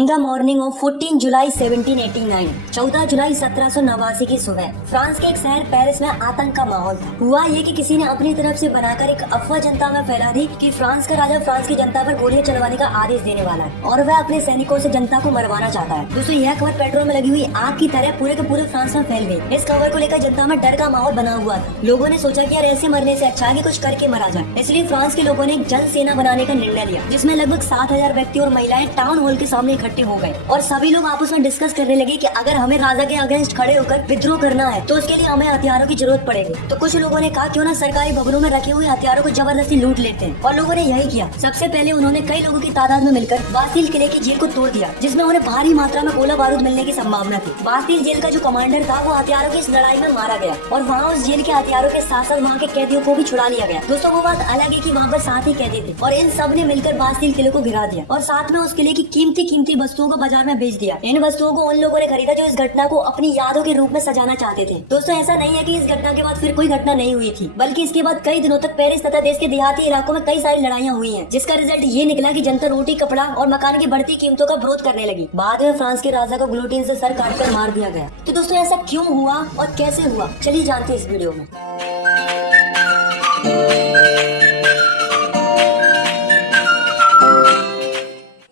On the morning of 14 जुलाई 1789, 14 जुलाई 1789 की सुबह France के एक शहर पेरिस में आतंक का माहौल था। हुआ ये कि किसी ने अपनी तरफ से बनाकर एक अफवाह जनता में फैला दी कि फ्रांस का राजा फ्रांस की जनता पर गोलियां चलवाने का आदेश देने वाला है और वह अपने सैनिकों से जनता को मरवाना चाहता है। दोस्तों यह खबर पेट्रोल में लगी हुई आग की तरह पूरे के पूरे फ्रांस में फैल गई। इस खबर को लेकर जनता में डर का माहौल बना हुआ था। लोगों ने सोचा कि यार ऐसे मरने से अच्छा है कि कुछ करके मरा जाए। इसलिए फ्रांस के लोगों ने एक जन सेना बनाने का निर्णय लिया, जिसमें लगभग 7,000 व्यक्ति और महिलाएं टाउन हॉल के सामने इकट्ठे हो गए और सभी लोग आपस में डिस्कस करने लगे कि अगर हमें राजा के अगेंस्ट खड़े होकर विद्रोह करना है तो उसके लिए हमें हथियारों की जरूरत पड़ेगी। तो कुछ लोगों ने कहा क्यों ना सरकारी भवनों में रखे हुए हथियारों को जबरदस्ती लूट लेते हैं, और लोगों ने यही किया। सबसे पहले उन्होंने कई लोगों की तादाद में मिलकर बास्तिल किले की जेल को तोड़ दिया, जिसमें उन्हें भारी मात्रा में गोला बारूद मिलने की संभावना थी। बास्तिल जेल का जो कमांडर था वो हथियारों की इस लड़ाई में मारा गया और वहाँ उस जेल के हथियारों के साथ साथ वहाँ के कैदियों को भी छुड़ा लिया गया। दोस्तों वो बात अलग है कि वहाँ पर 7 ही कैदी थे और इन सब ने मिलकर बास्तिल किले को घिरा दिया और साथ में उस किले की कीमती वस्तुओं को बाजार में बेच दिया। इन वस्तुओं को उन लोगों ने खरीदा जो इस घटना को अपनी यादों के रूप में सजाना चाहते थे। दोस्तों ऐसा नहीं है कि इस घटना के बाद फिर कोई घटना नहीं हुई थी, बल्कि इसके बाद कई दिनों तक पेरिस तथा देश के देहाती इलाकों में कई सारी लड़ाइयाँ हुई हैं, जिसका रिजल्ट ये निकला कि जनता रोटी, कपड़ा और मकान की बढ़ती कीमतों का विरोध करने लगी। बाद में फ्रांस के राजा को गिलोटिन से सर काटकर मार दिया गया। तो दोस्तों ऐसा क्यों हुआ और कैसे हुआ, चलिए जानते हैं इस वीडियो में।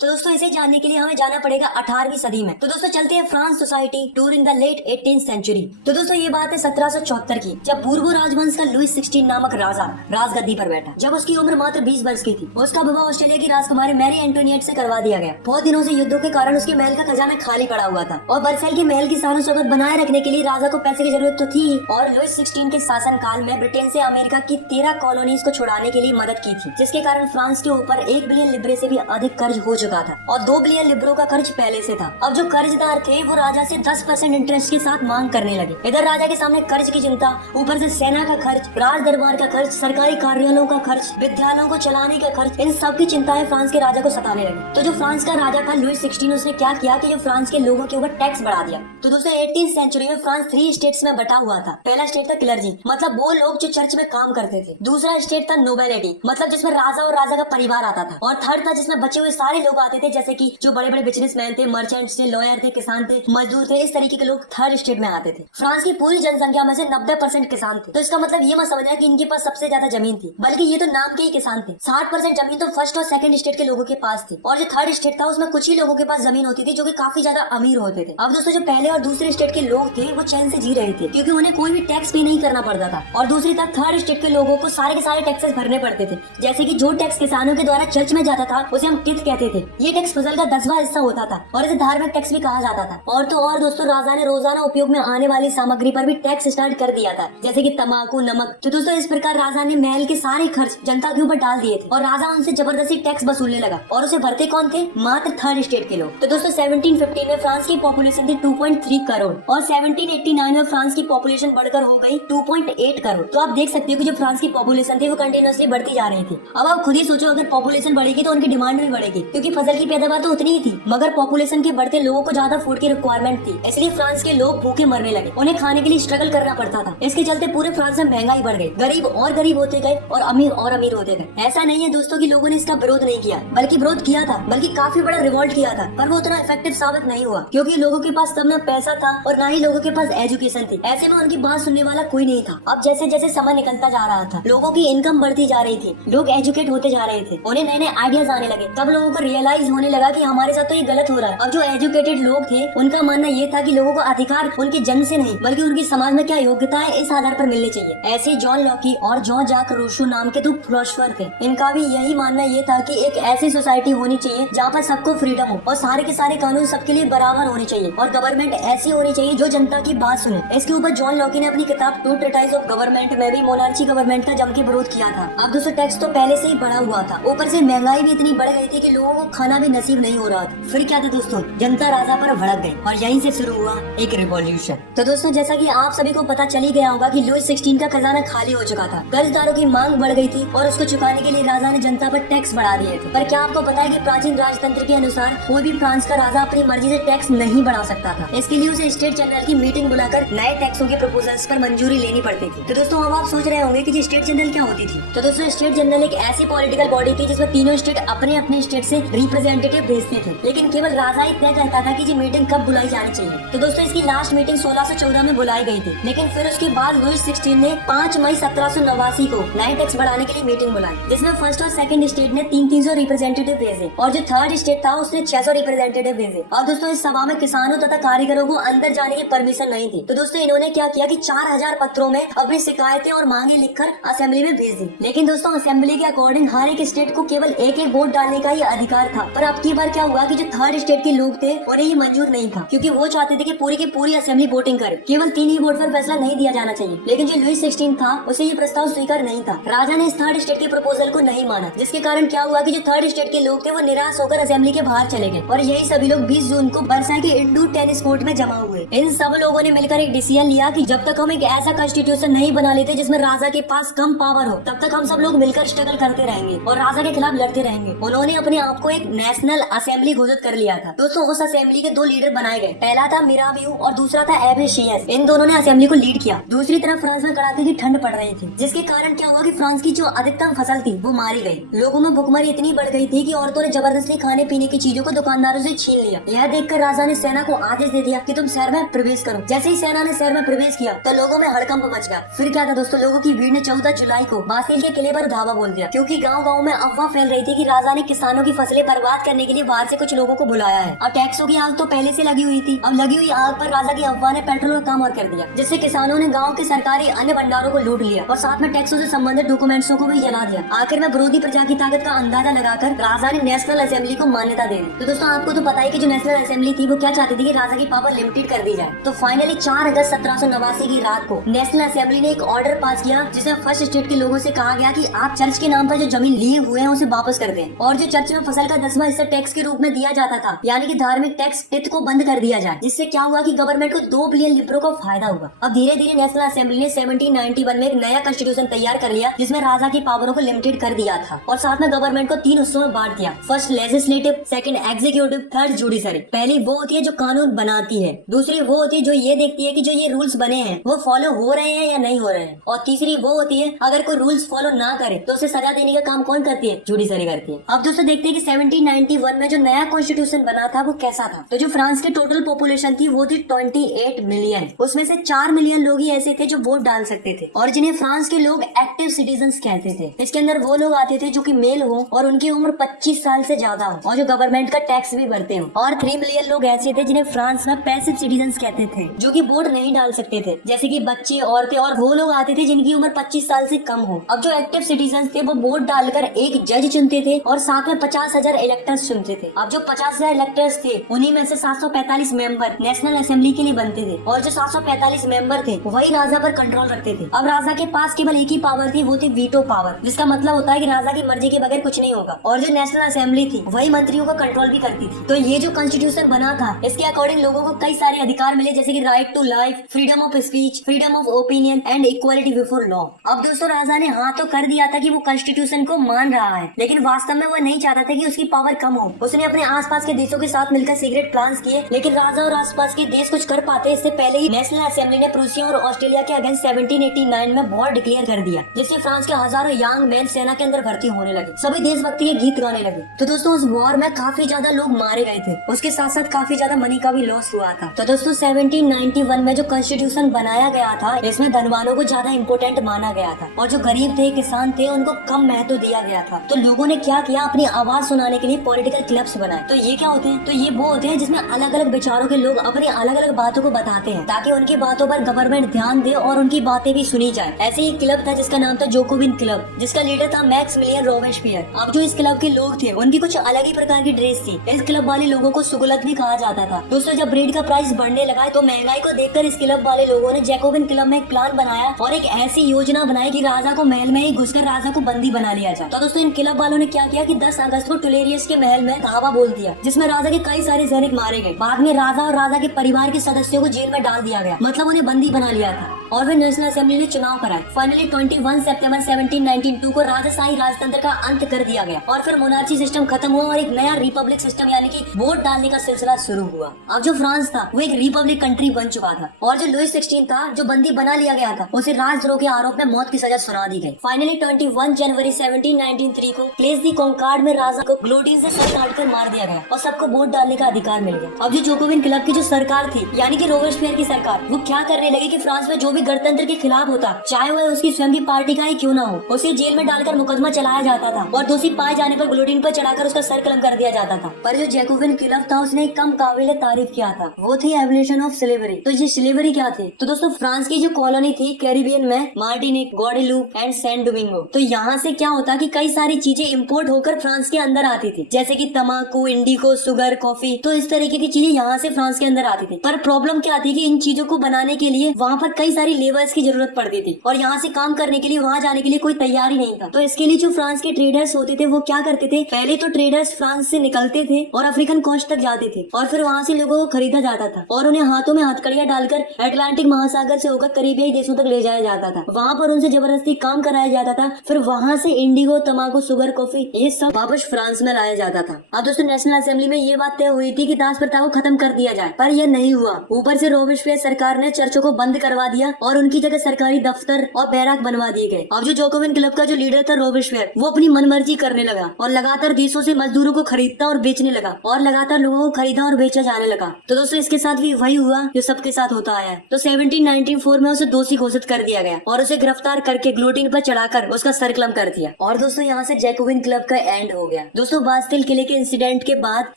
दोस्तों इसे जानने के लिए हमें जाना पड़ेगा 18वीं सदी में। तो दोस्तों चलते हैं France society during the late 18th century. तो दोस्तों ये बात है 1774 की, जब बूर्बो राजवंश का लुईस 16 नामक राजा राजगद्दी पर बैठा। जब उसकी उम्र मात्र 20 वर्ष की थी, उसका विवाह ऑस्ट्रेलिया की राजकुमारी मैरी एंटोनिएट से करवा दिया गया। बहुत दिनों से युद्धों के कारण उसके महल का खजाना खाली पड़ा हुआ था और वर्साइल के महल की शान शौकत बनाए रखने के लिए राजा को पैसे की जरूरत तो थी, और लुईस 16 के शासन काल में ब्रिटेन से अमेरिका की 13 कॉलोनीज को छुड़ाने के लिए मदद की थी, जिसके कारण फ्रांस के ऊपर 1 बिलियन लिब्रे से भी अधिक कर्ज हो चुका था और 2 बिलियन लिब्रो का कर्ज पहले से था। अब जो कर्जदार थे वो राजा से 10% इंटरेस्ट के साथ मांग करने लगे। इधर राजा के सामने कर्ज की चिंता, ऊपर से सेना का खर्च, राज दरबार का खर्च, सरकारी कार्यालयों का खर्च, विद्यालयों को चलाने का खर्च, इन सब की चिंताएं फ्रांस के राजा को सताने लगी। तो जो फ्रांस का राजा था लुईस 16, उसने क्या किया कि जो फ्रांस के लोगों के ऊपर टैक्स बढ़ा दिया। तो दोस्तों 18th सेंचुरी में फ्रांस 3 स्टेट्स में बटा हुआ था। पहला स्टेट था क्लर्जी, मतलब वो लोग जो चर्च में काम करते थे। दूसरा स्टेट था नोबेलिटी, मतलब जिसमें राजा और राजा का परिवार आता था। और थर्ड था जिसमें बचे हुए सारे लोग आते थे, जैसे कि जो बड़े बड़े बिजनेसमैन थे, मर्चेंट्स थे, लॉयर थे, किसान थे, मजदूर थे। इस तरीके के लोग थर्ड स्टेट में आते थे। फ्रांस की पूरी जनसंख्या में से 90% किसान थे। तो इसका मतलब ये मत समझना कि इनके पास सबसे ज्यादा जमीन थी, बल्कि ये तो नाम के ही किसान थे। 60% जमीन तो फर्स्ट और सेकंड स्टेट के लोगों के पास थी, और जो थर्ड स्टेट था उसमें कुछ ही लोगों के पास जमीन होती थी जो कि काफी ज्यादा अमीर होते थे। अब दोस्तों जो पहले और दूसरे स्टेट के लोग थे वो चैन से जी रहे थे, क्योंकि उन्हें कोई भी टैक्स पे नहीं करना पड़ता था। और दूसरी तरफ थर्ड स्टेट के लोगों को सारे के सारे टैक्सेस भरने पड़ते थे, जैसे कि जो टैक्स किसानों के द्वारा चर्च में जाता था उसे हम टिथ कहते थे। ये टैक्स फसल का 10वां हिस्सा होता था और इसे धार्मिक टैक्स भी कहा जाता था। और तो और दोस्तों राजा ने रोजाना उपयोग में आने वाली सामग्री पर भी टैक्स स्टार्ट कर दिया था, जैसे कि तंबाकू, नमक। तो दोस्तों इस प्रकार राजा ने महल के सारे खर्च जनता के ऊपर डाल दिए थे और राजा उनसे जबरदस्ती टैक्स वसूलने लगा। और उसे भरते कौन थे? मात्र थर्ड स्टेट के लोग। तो दोस्तों 1750 में फ्रांस की पॉपुलेशन थी 2.3 करोड़ और 1789 में फ्रांस की पॉपुलेशन बढ़कर हो गई 2.8 करोड़। तो आप देख सकते हो कि जो फ्रांस की पॉपुलेशन थी वो कंटिन्यूअसली बढ़ती जा रही थी। अब आप खुद ही सोचो, अगर पॉपुलेशन बढ़ेगी तो उनकी डिमांड भी बढ़ेगी, क्योंकि फसल की पैदावार तो उतनी ही थी, मगर पॉपुलेशन के बढ़ते लोगों को ज्यादा फूड की रिक्वायरमेंट थी। इसलिए फ्रांस के लोग भूखे मरने लगे, उन्हें खाने के लिए स्ट्रगल करना पड़ता था। इसके चलते पूरे फ्रांस में महंगाई बढ़ गई, गरीब और गरीब होते गए और अमीर होते गए। ऐसा नहीं है दोस्तों कि लोगों ने इसका विरोध नहीं किया, बल्कि विरोध किया था, बल्कि काफी बड़ा रिवॉल्ट किया था, पर वो उतना इफेक्टिव साबित नहीं हुआ, क्योंकि लोगों के पास तब ना पैसा था और ना ही लोगों के पास एजुकेशन थी। ऐसे में उनकी बात सुनने वाला कोई नहीं था। अब जैसे जैसे समय निकलता जा रहा था, लोगों की इनकम बढ़ती जा रही थी, लोग एजुकेट होते जा रहे थे, उन्हें नए नए आइडियाज आने लगे। तब लोगों को रियलाइज होने लगा कि हमारे साथ तो ये गलत हो रहा है। अब जो एजुकेटेड लोग थे उनका मानना ये था कि लोगों को अधिकार उनके जन्म से नहीं, बल्कि उनकी समाज में क्या योग्यता है इस आधार पर मिलने चाहिए। ऐसे जॉन लॉकी और जॉन जाक रूसो नाम के 2 फिलोसोफर थे। इनका भी यही मानना ये था कि एक ऐसी सोसाइटी होनी चाहिए जहाँ पर सबको फ्रीडम हो और सारे के सारे कानून सबके लिए बराबर होने चाहिए, और गवर्नमेंट ऐसी होनी चाहिए जो जनता की बात सुने। इसके ऊपर जॉन लॉकी ने अपनी किताब 2 ट्रीटाइज ऑफ गवर्नमेंट में भी मोनार्ची गवर्नमेंट का जम के विरोध किया था। अब दोस्तों टैक्स तो पहले से ही बढ़ा हुआ था, ऊपर से महंगाई भी इतनी बढ़ गई थी कि लोगों को खाना भी नसीब नहीं हो रहा था। फिर क्या था दोस्तों, जनता राजा पर भड़क गई और यहीं से शुरू हुआ एक रिवॉल्यूशन। तो दोस्तों जैसा कि आप सभी को पता चल ही गया होगा कि लुईस 16 का खजाना खाली हो चुका था, कर्जदारों की मांग बढ़ गई थी और उसको चुकाने के लिए राजा ने जनता पर टैक्स बढ़ा दिए थे। पर क्या आपको पता है कि प्राचीन राजतंत्र के अनुसार कोई भी फ्रांस का राजा अपनी मर्जी से टैक्स नहीं बढ़ा सकता था। इसके लिए उसे स्टेट जनरल की मीटिंग बुलाकर नए टैक्सों के प्रपोजल्स पर मंजूरी लेनी पड़ती थी। तो दोस्तों अब आप सोच रहे होंगे कि स्टेट जनरल क्या होती थी। तो दोस्तों स्टेट जनरल एक ऐसी पॉलिटिकल बॉडी थी जिसमें तीनों स्टेट अपने अपने स्टेट से रिप्रेजेंटेटिव रिप्रेजेंटेटिव भेजते थे, लेकिन केवल राजा ही तय करता था कि ये मीटिंग कब बुलाई जानी चाहिए। तो दोस्तों इसकी लास्ट मीटिंग 1614 में बुलाई गई थी, लेकिन फिर उसके बाद लुईस 16 ने 5 मई 1789 को 9 टैक्स बढ़ाने के लिए मीटिंग बुलाई, जिसमें फर्स्ट और सेकंड स्टेट ने 300 रिप्रेजेंटेटिव भेजे और जो थर्ड स्टेट था उसने 600 रिप्रेजेंटेटिव भेजे। और दोस्तों इस सभा में किसानों तथा कारीगरों को अंदर जाने की परमिशन नहीं थी। तो दोस्तों इन्होंने क्या किया कि 4000 पत्रों में अपनी शिकायतें और मांगे लिखकर असेंबली में भेज दी। लेकिन दोस्तों असेंबली के अकॉर्डिंग हर एक स्टेट को केवल एक एक वोट डालने का ही अधिकार था, पर अब की बार क्या हुआ कि जो थर्ड स्टेट के लोग थे उन्हें ये मंजूर नहीं था, क्योंकि वो चाहते थे कि पूरी की पूरी असेंबली वोटिंग करे, केवल 3 ही वोट पर फैसला नहीं दिया जाना चाहिए। लेकिन जो लुईस 16 था उसे ये प्रस्ताव स्वीकार नहीं था। राजा ने इस थर्ड स्टेट के प्रपोजल को नहीं माना, जिसके कारण क्या हुआ कि जो थर्ड स्टेट के लोग थे वो निराश होकर असेंबली के बाहर चले गए और यही सभी लोग 20 जून को वर्साई के इंडोर टेनिस कोर्ट में जमा हुए। इन सब लोगों ने मिलकर एक डिसीजन लिया कि जब तक हम एक ऐसा कॉन्स्टिट्यूशन नहीं बना लेते जिसमें राजा के पास कम पावर हो, तब तक हम सब लोग मिलकर स्ट्रगल करते रहेंगे और राजा के खिलाफ लड़ते रहेंगे। उन्होंने अपने आप को एक नेशनल असेंबली घोषित कर लिया था। दोस्तों उस असेंबली के 2 लीडर बनाए गए, पहला था मिराबियो और दूसरा था एबेशियस। इन दोनों ने असेंबली को लीड किया। दूसरी तरफ फ्रांस में कड़ाके की ठंड पड़ रही थी, जिसके कारण क्या हुआ कि फ्रांस की जो अधिकतम फसल थी वो मारी गई। लोगों में भुखमरी इतनी बढ़ गई थी कि औरतों ने जबरदस्ती खाने पीने की चीजों को दुकानदारों से छीन लिया। यह देखकर राजा ने सेना को आदेश दे दिया कि तुम शहर में प्रवेश करो। जैसे ही सेना ने शहर में प्रवेश किया तो लोगों में हड़कंप मच गया। फिर क्या था दोस्तों, लोगों की भीड़ ने 14 जुलाई को बासिल के किले पर धावा बोल दिया, क्योंकि गांव-गांव में अफवाह फैल रही थी कि राजा ने किसानों की फसलें बर्बाद करने के लिए बाहर से कुछ लोगों को बुलाया है। अब टैक्सों की आग तो पहले से लगी हुई थी, अब लगी हुई आग पर राजा की अफवाह ने पेट्रोल का काम और कर दिया, जिससे किसानों ने गाँव के सरकारी अन्य भंडारों को लूट लिया और साथ में टैक्सों से संबंधित डॉक्यूमेंट्सों को भी जला दिया। आखिर में विरोधी प्रजा की ताकत का अंदाजा लगाकर राजा ने नेशनल असेंबली को मान्यता दे दी। तो दोस्तों आपको तो पता है कि जो नेशनल असेंबली थी वो क्या चाहती थी कि राजा की पावर लिमिटेड कर दी जाए। तो फाइनली 4 अगस्त 1789 की रात को नेशनल असेंबली ने एक ऑर्डर पास किया, जिसमें फर्स्ट स्टेट के लोगों से कहा गया कि आप चर्च के नाम पर जो जमीन लिए हुए हैं उसे वापस कर दें और जो चर्च में फसल का 10वां हिस्सा टैक्स के रूप में दिया जाता था, यानी कि धार्मिक टैक्स टिथ को बंद कर दिया जाए। जिससे क्या हुआ कि गवर्नमेंट को 2 बिलियन लिब्रो का फायदा हुआ। अब धीरे धीरे नेशनल असेंबली ने 1791 में एक नया कॉन्स्टिट्यूशन तैयार कर लिया, जिसमें राजा की पावरों को लिमिटेड कर दिया था और साथ में गवर्नमेंट को 3 हिस्सों में बांट दिया। First legislative, second executive, third judiciary. पहली वो होती है जो कानून बनाती है, दूसरी वो होती है जो ये देखती है कि जो ये रूल्स बने हैं वो फॉलो हो रहे हैं या नहीं हो रहे हैं, और तीसरी वो होती है अगर कोई रूल्स फॉलो ना करे तो उसे सजा देने का काम कौन करती है? जुडिशरी करती है। अब दोस्तों देखते हैं कि 1791 में जो नया कॉन्स्टिट्यूशन बना था वो कैसा था। तो जो फ्रांस की टोटल पॉपुलेशन थी वो थी 28 मिलियन। उसमें से 4 मिलियन लोग ही ऐसे थे जो वोट डाल सकते थे और जिन्हें फ्रांस के लोग एक्टिव सिटीजन्स कहते थे। इसके अंदर वो लोग आते थे जो कि मेल हो और उनकी उम्र 25 साल से ज्यादा हो और जो गवर्नमेंट का टैक्स भी भरते हो, और 3 मिलियन लोग ऐसे थे जिन्हें फ्रांस में पैसिव सिटीजन्स कहते थे, जो कि वोट नहीं डाल सकते थे, जैसे कि बच्चे, औरतें, और वो लोग आते थे जिनकी उम्र 25 साल से कम हो। अब जो एक्टिव सिटीजन्स थे वो वोट डालकर एक जज चुनते थे और साथ में 50,000 इलेक्टर्स चुनते थे। अब जो 50,000 इलेक्टर्स थे उन्हीं में से 745 मेंबर नेशनल असेंबली के लिए बनते थे और जो 745 मेंबर थे वही राजा पर कंट्रोल रखते थे। अब राजा के पास केवल एक ही पावर थी, वो थी वीटो पावर, जिसका मतलब होता है कि राजा की मर्जी के बगैर कुछ नहीं होगा। और जो नेशनल असेंबली थी वही मंत्रियों का कंट्रोल भी करती थी। तो ये जो कॉन्स्टिट्यूशन बना था इसके अकॉर्डिंग लोगों को कई सारे अधिकार मिले, जैसे कि right to life, freedom of speech, freedom of opinion and equality before law. अब दोस्तों राजा ने हाँ तो कर दिया था कि वो कॉन्स्टिट्यूशन को मान रहा है, लेकिन वास्तव में वो नहीं चाहता था कि उसकी पावर कम हो। उसने अपने आसपास के देशों के साथ मिलकर सीक्रेट प्लान्स किए, लेकिन राजा और आसपास के देश कुछ कर पाते इससे पहले ही नेशनल असेंबली ने प्रूसिया और ऑस्ट्रेलिया के अगेंस्ट 1789 में वॉर डिक्लेयर कर दिया, जिससे फ्रांस के हजारों यंग मैन सेना के अंदर भर्ती होने लगे। सभी देशभक्ति के गीत गाने लगे। तो दोस्तों उस वॉर में काफी ज्यादा लोग मारे गए थे, उसके साथ साथ काफी ज्यादा मनी का भी लॉस हुआ था। तो दोस्तों 1791 में जो कॉन्स्टिट्यूशन बनाया गया था इसमें धनवानों को ज्यादा इम्पोर्टेंट माना गया था और जो गरीब थे, किसान थे, उनको कम महत्व दिया गया था। तो लोगों ने क्या किया, अपनी आवाज सुनाने के लिए पॉलिटिकल क्लब्स बनाए। तो ये क्या होते हैं? तो ये वो होते हैं जिसमें अलग अलग विचारों के लोग अपनी अलग अलग बातों को बताते हैं ताकि उनकी बातों पर गवर्नमेंट ध्यान दे और उनकी बातें भी सुनी जाए। ऐसे ही क्लब था जिसका नाम था जोकोबिन क्लब, जिसका लीडर था मैक्सिमिलियन रॉबेस्पियर। अब जो इस क्लब के लोग थे उनकी कुछ अलग ही प्रकार की ड्रेस थी। इस क्लब वाले लोगों को सुगलत भी कहा जाता था। दोस्तों जब ब्रेड का प्राइस बढ़ने लगा तो महंगाई को देखकर इस क्लब वाले लोगों ने जैकोबिन क्लब में एक प्लान बनाया और एक ऐसी योजना बनाई कि राजा को महल में ही घुसकर राजा को बंदी बना लिया जाए। तो दोस्तों इन क्लब वालों ने क्या किया कि 10 अगस्त को टुलेरियस के महल में धावा बोल दिया, जिसमें राजा के कई सारे सैनिक मारे गए। बाद में राजा और राजा के परिवार के सदस्यों को जेल में डाल दिया गया, मतलब उन्हें बंदी बना लिया था। और फिर नेशनल असेंबली ने चुनाव कराए। फाइनली 21 सितंबर 1792 को राजशाही राजतंत्र का अंत कर दिया गया और फिर मोनार्ची सिस्टम खत्म हुआ और एक नया रिपब्लिक सिस्टम यानी कि वोट डालने का सिलसिला शुरू हुआ। अब जो फ्रांस था वो एक रिपब्लिक कंट्री बन चुका था और जो लुईस 16 था जो बंदी बना लिया गया था उसे राजद्रोह के आरोप में मौत की सजा सुना दी गई। फाइनली 21 जनवरी 1793 को प्लेस दी कॉन्कार्ड में राजा को ग्लोटिन से सर काटकर मार दिया गया और सबको वोट डालने का अधिकार मिल गया। अब जो जोकोविन क्लब की जो सरकार थी यानी कि रोबेस्पियर की सरकार, वो क्या करने लगी कि फ्रांस में जो भी गणतंत्र के खिलाफ होता, चाहे वह उसकी स्वयं की पार्टी का ही क्यों ना हो, उसे जेल में डालकर मुकदमा चलाया जाता था और दोषी पाए जाने पर ग्लोटिन पर चढ़ाकर उसका सर कलम कर दिया जाता था। पर जो जैकोबिन क्लब था उसने एक कम काबिल तारीफ किया था, वो थी एबोलिशन ऑफ स्लेवरी। तो ये स्लेवरी क्या थी? तो दोस्तों फ्रांस की जो कॉलोनी थी कैरिबियन में, Martinique, Guadeloupe and Saint Domingo, तो यहाँ से क्या होता कि कई सारी चीजें इम्पोर्ट होकर फ्रांस के अंदर आती थी, जैसे कि तम्बाकू, इंडिगो, शुगर, कॉफी, तो इस तरीके की चीजें यहाँ से फ्रांस के अंदर आती थी। पर प्रॉब्लम क्या थी कि इन चीजों को बनाने के लिए वहाँ पर कई सारी लेबर्स की जरूरत पड़ती थी और यहाँ से काम करने के लिए वहाँ जाने के लिए कोई तैयार ही नहीं था। तो इसके लिए जो फ्रांस के ट्रेडर्स होते थे वो क्या करते थे, पहले तो ट्रेडर्स फ्रांस से निकलते थे और अफ्रीकन कोस्ट तक जाते थे और फिर वहाँ से लोगों को खरीदा जाता था और उन्हें हाथों में हथकड़ियां डालकर अटलांटिक महासागर से होकर करीबियाई देशों तक ले जाया जाता था। वहाँ पर उनसे जबरदस्ती काम कराया जाता था, फिर वहाँ से इंडिगो, तम्बाकू, शुगर, कॉफी ये सब वापस फ्रांस में लाया जाता था। अब दोस्तों नेशनल असेंबली में ये बात तय हुई थी कि दास प्रथा को खत्म कर दिया जाए, पर यह नहीं हुआ। ऊपर से रोबेस्पियर सरकार ने चर्चों को बंद करवा दिया और उनकी जगह सरकारी दफ्तर और बैराक बनवा दिए गए। अब जो जोकोविन क्लब का जो लीडर था रोबेस्पियर, वो अपनी मनमर्जी करने लगा और लगातार देशों से मजदूरों को खरीदता और बेचने लगा और लगातार लोगों को खरीदा और बेचा जाने लगा। तो दोस्तों इसके साथ भी वही हुआ जो सबके साथ होता आया है। तो 1794 में उसे दोषी घोषित कर दिया गया और उसे गिरफ्तार करके ग्लोटिन पर चढ़ाकर उसका सर कलम कर दिया और दोस्तों यहाँ से जैकोबिन क्लब का एंड हो गया। दोस्तों बास्टिल किले के इंसिडेंट के बाद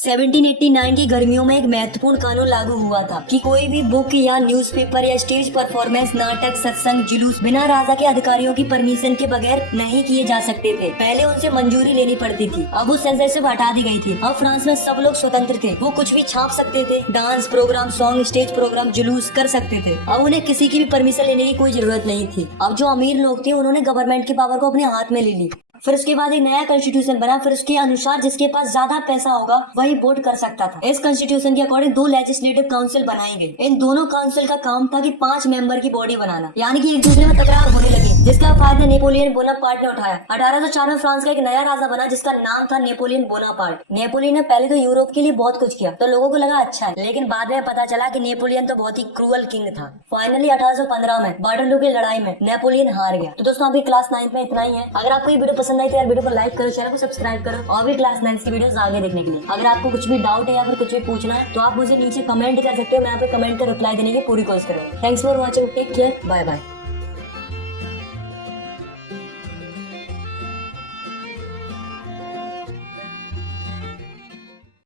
1789 की गर्मियों में एक महत्वपूर्ण कानून लागू हुआ था कि कोई भी बुक या न्यूज़पेपर या स्टेज परफॉर्मेंस, नाटक, सत्संग, जुलूस बिना राजा के अधिकारियों की परमिशन के बगैर नहीं किए जा सकते थे। पहले उनसे मंजूरी लेनी पड़ती थी, अब वो सेंसरशिप हटा दी गई थी। अब फ्रांस में सब लोग स्वतंत्र थे, वो कुछ भी छाप सकते थे, dance programme, song, stage programme, जुलूस कर सकते थे। अब उन्हें किसी की भी परमिशन लेने की कोई जरूरत नहीं थी। अब जो अमीर लोग थे उन्होंने गवर्नमेंट की पावर को अपने हाथ में ले ली। फिर उसके बाद एक नया कॉन्स्टिट्यूशन बना, फिर उसके अनुसार जिसके पास ज्यादा पैसा होगा वही वोट कर सकता था। इस कॉन्स्टिट्यूशन के अकॉर्डिंग 2 लेजिस्लेटिव काउंसिल बनाई गई। इन दोनों काउंसिल का काम था कि 5 मेंबर की बॉडी बनाना, यानी कि एक दूसरे में तकरार होने लगी, जिसका फायदा नेपोलियन बोनापार्ट ने उठाया। 1804 में फ्रांस का एक नया राजा बना जिसका नाम था नेपोलियन बोनापार्ट। नेपोलियन ने पहले तो यूरोप के लिए बहुत कुछ किया तो लोगों को लगा अच्छा है, लेकिन बाद में पता चला कि नेपोलियन तो बहुत ही क्रूअल किंग था। फाइनली 1815 में वाटरलू की लड़ाई में नेपोलियन हार गया। तो दोस्तों अभी क्लास 9 में इतना ही है। अगर आपको ये वीडियो पसंद आई तो यार वीडियो को लाइक करो, चैनल को सब्सक्राइब करो और भी क्लास 9 की वीडियोस आगे देखने के लिए। अगर आपको कुछ भी डाउट है या फिर कुछ भी पूछना है तो आप मुझे नीचे कमेंट कर सकते हो, मैं यहाँ पे कमेंट का रिप्लाई देने की पूरी कोशिश करूंगा। Thanks for watching, take care, bye bye.